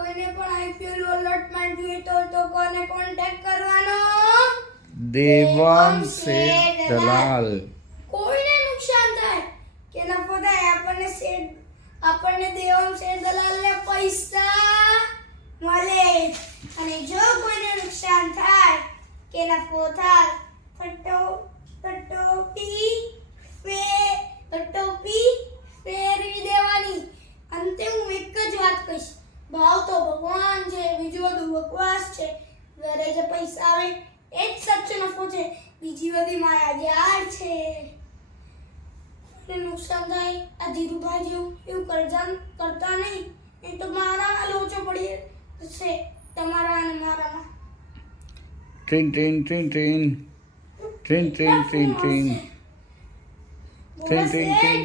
કોઈને પણ IPL allotment જોઈતો હોય તો કોને કોન્ટેક્ટ કરવાનો? દેવાંગ શેઠ દલાલ. કોઈને નુકસાન થાય કે નફો થાય આપણને દેવાંગ શેઠ દલાલને પૈસા મળે. અને જો કોઈને નુકસાન થાય કે નફો થાય ટોપી ફેરવી દેવાની. અંતે હું એક જ વાત કહીશ, ભાવ તો ભગવાન છે, બીજું બધું બકવાસ છે. ઘરે જે પૈસા આવે એ જ સાચો નફો છે, બીજી બધી માયાજાળ છે. નુકસાન થાય આ ધીરુભાઈ જેવું એવું કરતા નહીં, એ તો મારા લોચો પડી જશે તમારા અને મારામાં. Train train train train train train train train train train train